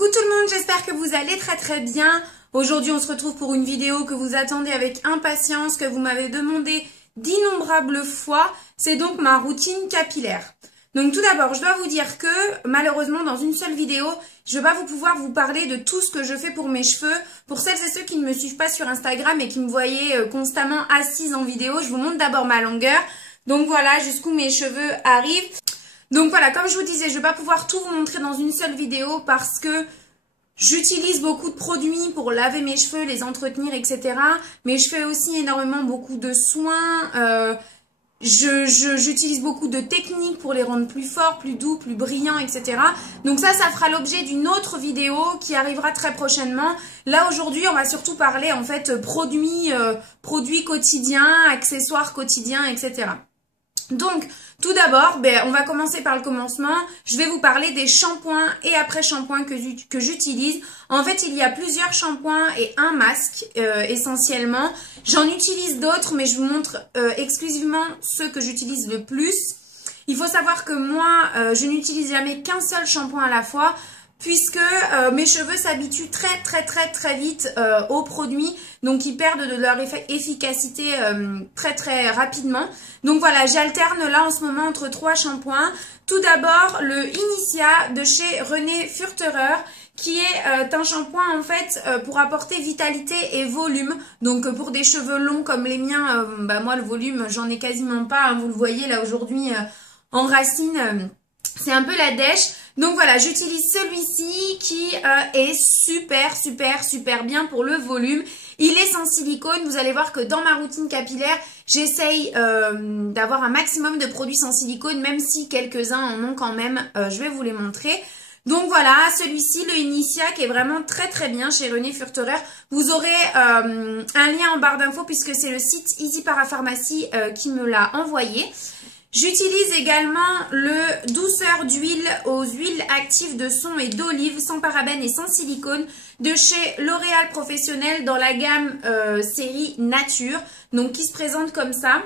Coucou tout le monde, j'espère que vous allez très bien. Aujourd'hui, on se retrouve pour une vidéo que vous attendez avec impatience, que vous m'avez demandé d'innombrables fois. C'est donc ma routine capillaire. Donc tout d'abord, je dois vous dire que malheureusement, dans une seule vidéo, je ne vais pas pouvoir vous parler de tout ce que je fais pour mes cheveux. Pour celles et ceux qui ne me suivent pas sur Instagram et qui me voyaient constamment assise en vidéo, je vous montre d'abord ma longueur. Donc voilà, jusqu'où mes cheveux arrivent. Donc voilà, comme je vous disais, je ne vais pas pouvoir tout vous montrer dans une seule vidéo parce que j'utilise beaucoup de produits pour laver mes cheveux, les entretenir, etc. Mais je fais aussi énormément beaucoup de soins. J'utilise beaucoup de techniques pour les rendre plus forts, plus doux, plus brillants, etc. Donc ça fera l'objet d'une autre vidéo qui arrivera très prochainement. Là aujourd'hui, on va surtout parler en fait produits quotidiens, accessoires quotidiens, etc. Donc, tout d'abord, on va commencer par le commencement. Je vais vous parler des shampoings et après-shampoings que j'utilise. En fait, il y a plusieurs shampoings et un masque essentiellement. J'en utilise d'autres, mais je vous montre exclusivement ceux que j'utilise le plus. Il faut savoir que moi, je n'utilise jamais qu'un seul shampoing à la fois, puisque mes cheveux s'habituent très vite aux produits, donc ils perdent de leur efficacité très rapidement. Donc voilà, j'alterne là en ce moment entre 3 shampoings. Tout d'abord le Inicia de chez René Furterer, qui est un shampoing en fait pour apporter vitalité et volume. Donc pour des cheveux longs comme les miens, moi le volume j'en ai quasiment pas, hein, vous le voyez là aujourd'hui en racine. C'est un peu la dèche. Donc voilà, j'utilise celui-ci qui est super bien pour le volume. Il est sans silicone. Vous allez voir que dans ma routine capillaire, j'essaye d'avoir un maximum de produits sans silicone, même si quelques-uns en ont quand même. Je vais vous les montrer. Donc voilà, celui-ci, le Inicia, qui est vraiment très bien chez René Furterer. Vous aurez un lien en barre d'infos puisque c'est le site Easy Parapharmacie qui me l'a envoyé. J'utilise également le douceur d'huile aux huiles actives de son et d'olive sans parabènes et sans silicone de chez L'Oréal Professionnel dans la gamme série Nature, donc qui se présente comme ça.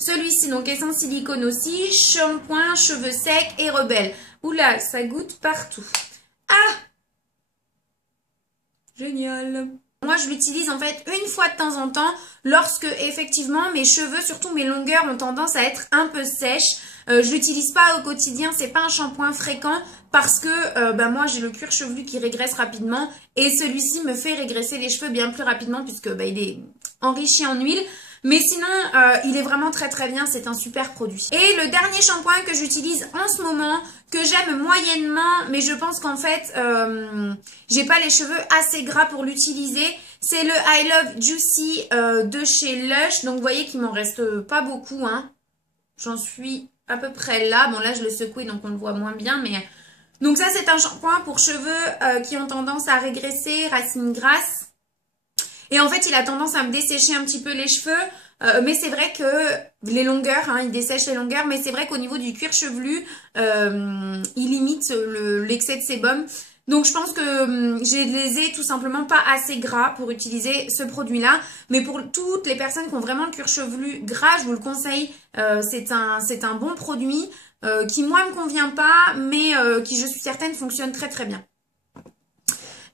Celui-ci donc est sans silicone aussi, shampoing, cheveux secs et rebelle. Oula, ça goûte partout. Ah! Génial! Moi, je l'utilise en fait une fois de temps en temps lorsque effectivement mes cheveux, surtout mes longueurs, ont tendance à être un peu sèches. Je l'utilise pas au quotidien, c'est pas un shampoing fréquent parce que moi j'ai le cuir chevelu qui régresse rapidement et celui-ci me fait régresser les cheveux bien plus rapidement puisque il est enrichi en huile. Mais sinon, il est vraiment très bien, c'est un super produit. Et le dernier shampoing que j'utilise en ce moment, que j'aime moyennement, mais je pense qu'en fait, j'ai pas les cheveux assez gras pour l'utiliser, c'est le I Love Juicy de chez Lush. Donc vous voyez qu'il m'en reste pas beaucoup, hein. J'en suis à peu près là. Bon là je le secouais donc on le voit moins bien, mais... Donc ça c'est un shampoing pour cheveux qui ont tendance à régresser, racines grasses. Et en fait, il a tendance à me dessécher un petit peu les cheveux. Mais c'est vrai que les longueurs, hein, il dessèche les longueurs. Mais c'est vrai qu'au niveau du cuir chevelu, il limite l'excès de sébum. Donc je pense que je les ai tout simplement pas assez gras pour utiliser ce produit-là. Mais pour toutes les personnes qui ont vraiment le cuir chevelu gras, je vous le conseille. C'est un bon produit qui moi me convient pas, mais qui je suis certaine fonctionne très bien.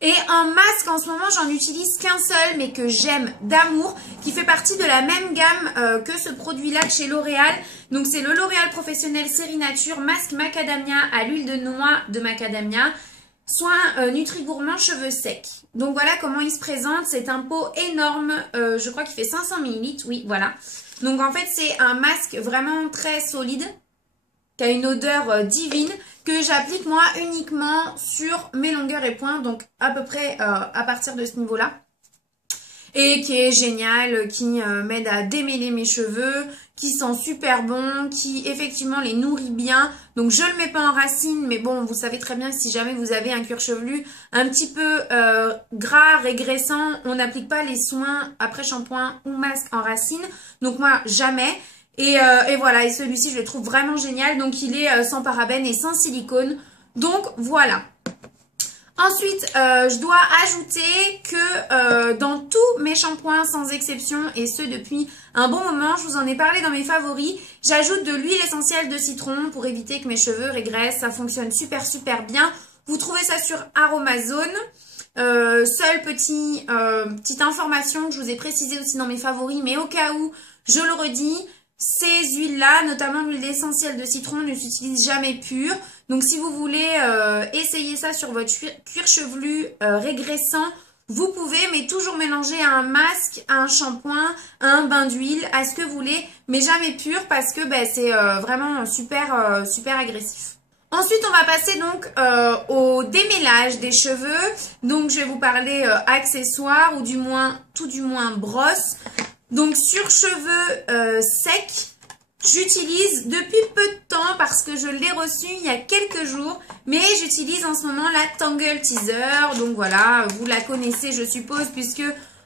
Et en masque, en ce moment, j'en utilise qu'un seul, mais que j'aime d'amour, qui fait partie de la même gamme que ce produit-là de chez L'Oréal. Donc, c'est le L'Oréal Professionnel Série Nature, masque macadamia à l'huile de noix de macadamia, soin Nutri-Gourmand cheveux secs. Donc, voilà comment il se présente. C'est un pot énorme, je crois qu'il fait 500 ml, oui, voilà. Donc, en fait, c'est un masque vraiment très solide, qui a une odeur divine, que j'applique moi uniquement sur mes longueurs et points, donc à peu près à partir de ce niveau-là. Et qui est génial, qui m'aide à démêler mes cheveux, qui sent super bon, qui effectivement les nourrit bien. Donc je le mets pas en racine, mais bon, vous savez très bien que si jamais vous avez un cuir chevelu un petit peu gras, régressant, on n'applique pas les soins après shampoing ou masque en racine. Donc moi, jamais. Et voilà, et celui-ci, je le trouve vraiment génial. Donc, il est sans parabènes et sans silicone. Donc, voilà. Ensuite, je dois ajouter que dans tous mes shampoings, sans exception, et ce depuis un bon moment, je vous en ai parlé dans mes favoris, j'ajoute de l'huile essentielle de citron pour éviter que mes cheveux régressent. Ça fonctionne super bien. Vous trouvez ça sur Aromazone. Seule petite information que je vous ai précisée aussi dans mes favoris, mais au cas où, je le redis, ces huiles-là, notamment l'huile essentielle de citron, ne s'utilisent jamais pure. Donc si vous voulez essayer ça sur votre cuir chevelu régressant, vous pouvez, mais toujours mélanger à un masque, à un shampoing, à un bain d'huile, à ce que vous voulez, mais jamais pur parce que c'est vraiment super, super agressif. Ensuite, on va passer donc au démêlage des cheveux. Donc, je vais vous parler accessoires ou tout du moins brosse. Donc, sur cheveux secs, j'utilise depuis peu de temps parce que je l'ai reçu il y a quelques jours. Mais j'utilise en ce moment la Tangle Teezer. Donc, voilà, vous la connaissez, je suppose, puisque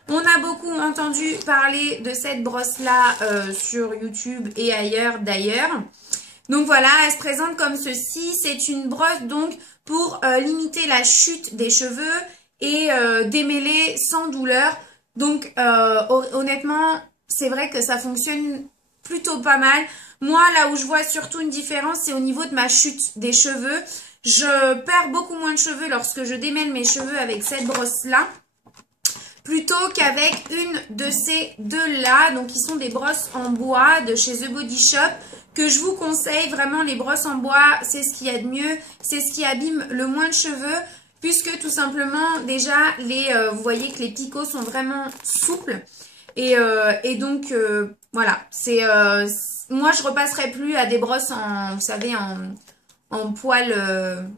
on a beaucoup entendu parler de cette brosse-là sur YouTube et ailleurs d'ailleurs. Donc voilà, elle se présente comme ceci. C'est une brosse donc pour limiter la chute des cheveux et démêler sans douleur. Donc honnêtement, c'est vrai que ça fonctionne plutôt pas mal. Moi, là où je vois surtout une différence, c'est au niveau de ma chute des cheveux. Je perds beaucoup moins de cheveux lorsque je démêle mes cheveux avec cette brosse-là, plutôt qu'avec une de ces deux-là, donc qui sont des brosses en bois de chez The Body Shop, que je vous conseille. Vraiment, les brosses en bois, c'est ce qu'il y a de mieux, c'est ce qui abîme le moins de cheveux, puisque tout simplement, déjà, vous voyez que les picots sont vraiment souples, et donc, voilà, moi, je repasserai plus à des brosses vous savez, en poil,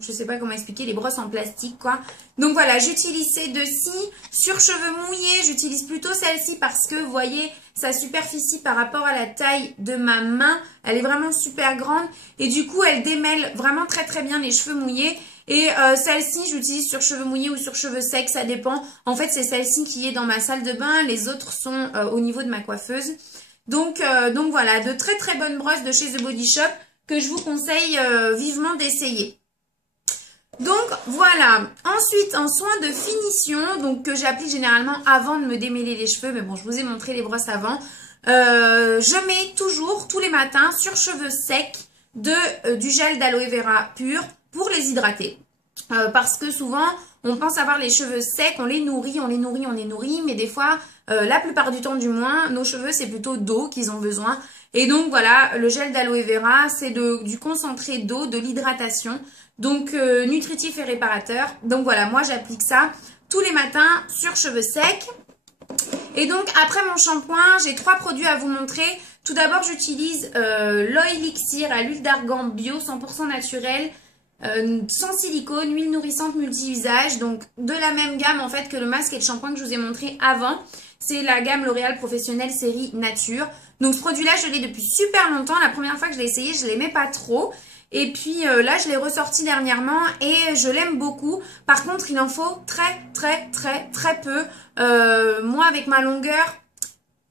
je sais pas comment expliquer, les brosses en plastique, quoi. Donc voilà, j'utilise ces deux-ci. Sur cheveux mouillés, j'utilise plutôt celle-ci parce que, vous voyez, sa superficie par rapport à la taille de ma main, elle est vraiment super grande. Et du coup, elle démêle vraiment très très bien les cheveux mouillés. Et celle-ci, j'utilise sur cheveux mouillés ou sur cheveux secs, ça dépend. En fait, c'est celle-ci qui est dans ma salle de bain. Les autres sont au niveau de ma coiffeuse. Donc voilà, de très très bonnes brosses de chez The Body Shop que je vous conseille vivement d'essayer. Donc voilà, ensuite en soin de finition, donc que j'applique généralement avant de me démêler les cheveux, mais bon, je vous ai montré les brosses avant. Je mets toujours, tous les matins, sur cheveux secs, du gel d'aloe vera pur pour les hydrater. Parce que souvent, on pense avoir les cheveux secs, on les nourrit, mais des fois, la plupart du temps du moins, nos cheveux, c'est plutôt d'eau qu'ils ont besoin. Et donc voilà, le gel d'aloe vera, c'est du concentré d'eau, de l'hydratation, donc nutritif et réparateur. Donc voilà, moi j'applique ça tous les matins sur cheveux secs. Et donc après mon shampoing, j'ai 3 produits à vous montrer. Tout d'abord, j'utilise l'Oil Elixir à l'huile d'argan bio 100% naturel, sans silicone, huile nourrissante multi-usage, donc de la même gamme en fait que le masque et le shampoing que je vous ai montré avant. C'est la gamme L'Oréal Professionnel série Nature. Donc ce produit-là, je l'ai depuis super longtemps. La première fois que je l'ai essayé, je ne l'aimais pas trop. Et puis là, je l'ai ressorti dernièrement et je l'aime beaucoup. Par contre, il en faut très, très, très, très peu. Moi, avec ma longueur,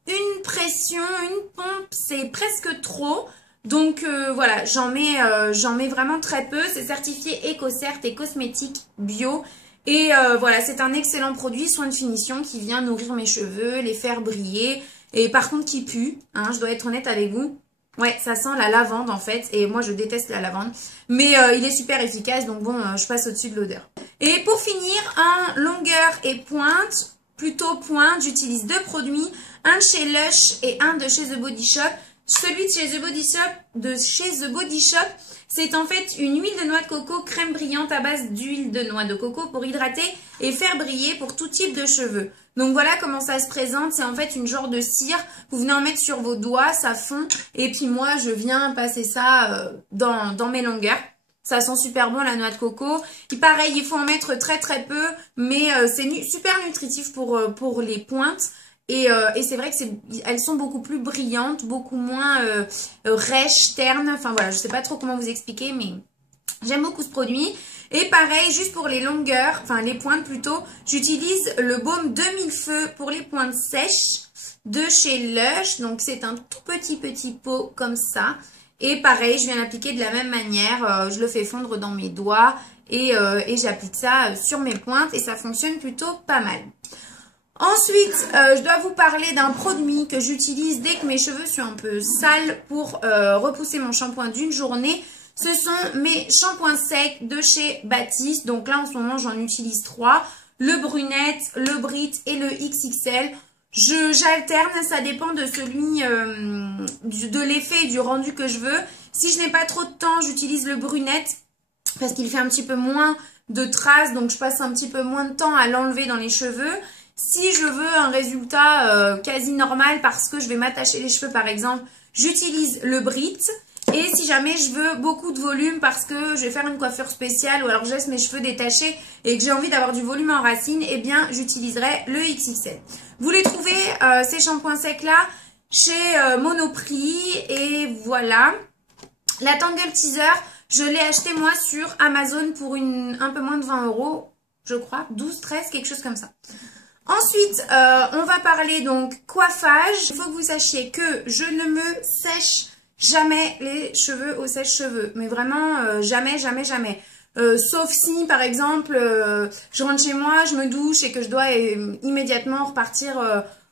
une pression, une pompe, c'est presque trop. Donc voilà, j'en mets vraiment très peu. C'est certifié EcoCert et cosmétique bio. Et voilà, c'est un excellent produit, soin de finition qui vient nourrir mes cheveux, les faire briller. Et par contre qui pue, hein, je dois être honnête avec vous. Ouais, ça sent la lavande en fait, et moi je déteste la lavande. Mais il est super efficace, donc bon, je passe au-dessus de l'odeur. Et pour finir, en longueur et pointe, plutôt pointe, j'utilise 2 produits. Un de chez Lush et un de chez The Body Shop. Celui de chez The Body Shop, c'est en fait une huile de noix de coco crème brillante à base d'huile de noix de coco pour hydrater et faire briller pour tout type de cheveux. Donc voilà comment ça se présente, c'est en fait une genre de cire, vous venez en mettre sur vos doigts, ça fond, et puis moi je viens passer ça dans mes longueurs. Ça sent super bon la noix de coco. Et pareil, il faut en mettre très très peu, mais c'est super nutritif pour les pointes. Et c'est vrai que elles sont beaucoup plus brillantes, beaucoup moins rêches, ternes. Enfin voilà, je sais pas trop comment vous expliquer, mais j'aime beaucoup ce produit. Et pareil, juste pour les longueurs, enfin les pointes plutôt, j'utilise le baume 2000 feux pour les pointes sèches de chez Lush. Donc c'est un tout petit pot comme ça. Et pareil, je viens l'appliquer de la même manière. Je le fais fondre dans mes doigts et j'applique ça sur mes pointes et ça fonctionne plutôt pas mal. Ensuite, je dois vous parler d'un produit que j'utilise dès que mes cheveux sont un peu sales pour repousser mon shampoing d'une journée. Ce sont mes shampoings secs de chez Baptiste. Donc là, en ce moment, j'en utilise 3. Le brunette, le Brit et le XXL. J'alterne, ça dépend de celui, de l'effet et du rendu que je veux. Si je n'ai pas trop de temps, j'utilise le brunette parce qu'il fait un petit peu moins de traces. Donc, je passe un petit peu moins de temps à l'enlever dans les cheveux. Si je veux un résultat quasi normal parce que je vais m'attacher les cheveux par exemple, j'utilise le Brit. Et si jamais je veux beaucoup de volume parce que je vais faire une coiffure spéciale ou alors je laisse mes cheveux détachés et que j'ai envie d'avoir du volume en racine, eh bien j'utiliserai le XXL. Vous les trouvez ces shampoings secs là chez Monoprix et voilà. La Tangle Teaser, je l'ai acheté moi sur Amazon pour un peu moins de 20 €, je crois, 12, 13, quelque chose comme ça. Ensuite, on va parler donc coiffage. Il faut que vous sachiez que je ne me sèche jamais les cheveux au sèche-cheveux. Mais vraiment, jamais, jamais, jamais. Sauf si, par exemple, je rentre chez moi, je me douche et que je dois immédiatement repartir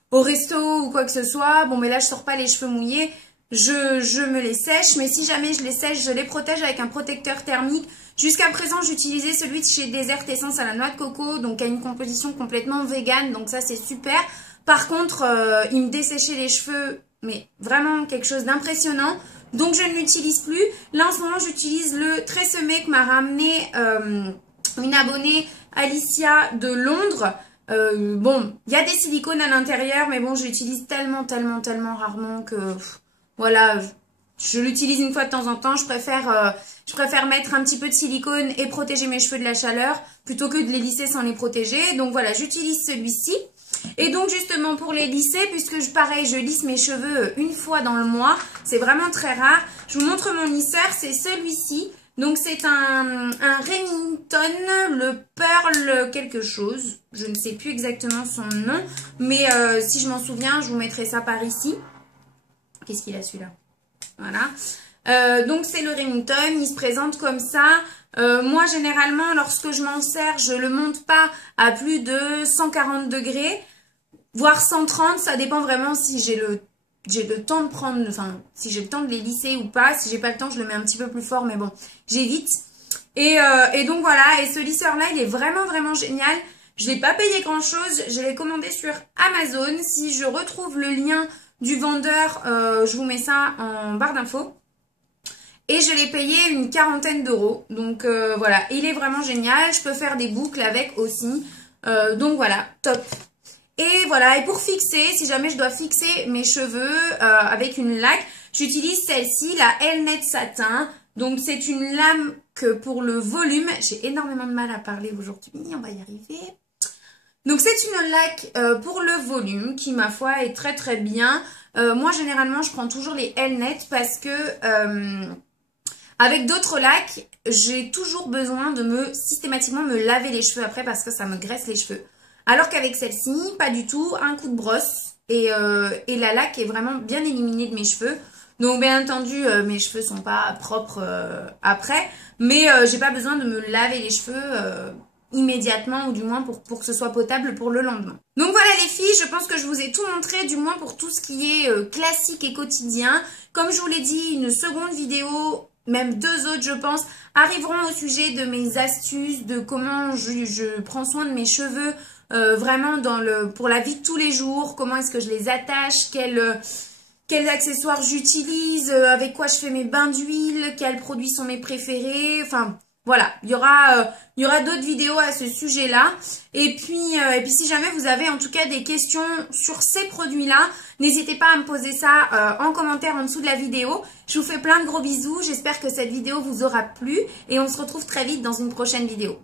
au resto ou quoi que ce soit. Bon, mais là, je sors pas les cheveux mouillés. Je me les sèche. Mais si jamais je les sèche, je les protège avec un protecteur thermique. Jusqu'à présent, j'utilisais celui de chez Desert Essence à la noix de coco, donc à une composition complètement végane, donc ça c'est super. Par contre, il me desséchait les cheveux, mais vraiment quelque chose d'impressionnant, donc je ne l'utilise plus. Là en ce moment, j'utilise le Tresemmé que m'a ramené une abonnée, Alicia de Londres. Bon, il y a des silicones à l'intérieur, mais bon, je l'utilise tellement rarement que voilà. Je l'utilise une fois de temps en temps, je préfère mettre un petit peu de silicone et protéger mes cheveux de la chaleur plutôt que de les lisser sans les protéger. Donc voilà, j'utilise celui-ci. Et donc justement pour les lisser, puisque pareil, je lisse mes cheveux une fois dans le mois, c'est vraiment très rare. Je vous montre mon lisseur, c'est celui-ci. Donc c'est un Remington, le Pearl quelque chose. Je ne sais plus exactement son nom, mais si je m'en souviens, je vous mettrai ça par ici. Qu'est-ce qu'il a celui-là ? Voilà, donc c'est le Remington, il se présente comme ça. Moi généralement lorsque je m'en sers, je le monte pas à plus de 140 degrés, voire 130, ça dépend vraiment si j'ai le temps de prendre, enfin si j'ai le temps de les lisser ou pas. Si j'ai pas le temps, je le mets un petit peu plus fort, mais bon, j'évite. Et donc voilà, et ce lisseur là, il est vraiment génial. Je l'ai pas payé grand chose, je l'ai commandé sur Amazon. Si je retrouve le lien du vendeur, je vous mets ça en barre d'infos. Et je l'ai payé une quarantaine d'euros. Donc voilà, il est vraiment génial. Je peux faire des boucles avec aussi. Donc voilà, top. Et voilà, et pour fixer, si jamais je dois fixer mes cheveux avec une laque, j'utilise celle-ci, la Elnet Satin. Donc c'est une lame que pour le volume, j'ai énormément de mal à parler aujourd'hui, on va y arriver. Donc c'est une laque pour le volume qui ma foi est très bien. Moi généralement je prends toujours les Elnet parce que avec d'autres laques j'ai toujours besoin de systématiquement me laver les cheveux après parce que ça me graisse les cheveux. Alors qu'avec celle-ci pas du tout, un coup de brosse et la laque est vraiment bien éliminée de mes cheveux. Donc bien entendu mes cheveux sont pas propres après, mais j'ai pas besoin de me laver les cheveux immédiatement ou du moins pour que ce soit potable pour le lendemain. Donc voilà les filles, je pense que je vous ai tout montré, du moins pour tout ce qui est classique et quotidien. Comme je vous l'ai dit, une seconde vidéo, même 2 autres je pense, arriveront au sujet de mes astuces, de comment je prends soin de mes cheveux vraiment pour la vie de tous les jours, comment est-ce que je les attache, quels accessoires j'utilise, avec quoi je fais mes bains d'huile, quels produits sont mes préférés, enfin... Voilà, il y aura d'autres vidéos à ce sujet-là. Et puis si jamais vous avez en tout cas des questions sur ces produits-là, n'hésitez pas à me poser ça en commentaire en dessous de la vidéo. Je vous fais plein de gros bisous, j'espère que cette vidéo vous aura plu et on se retrouve très vite dans une prochaine vidéo.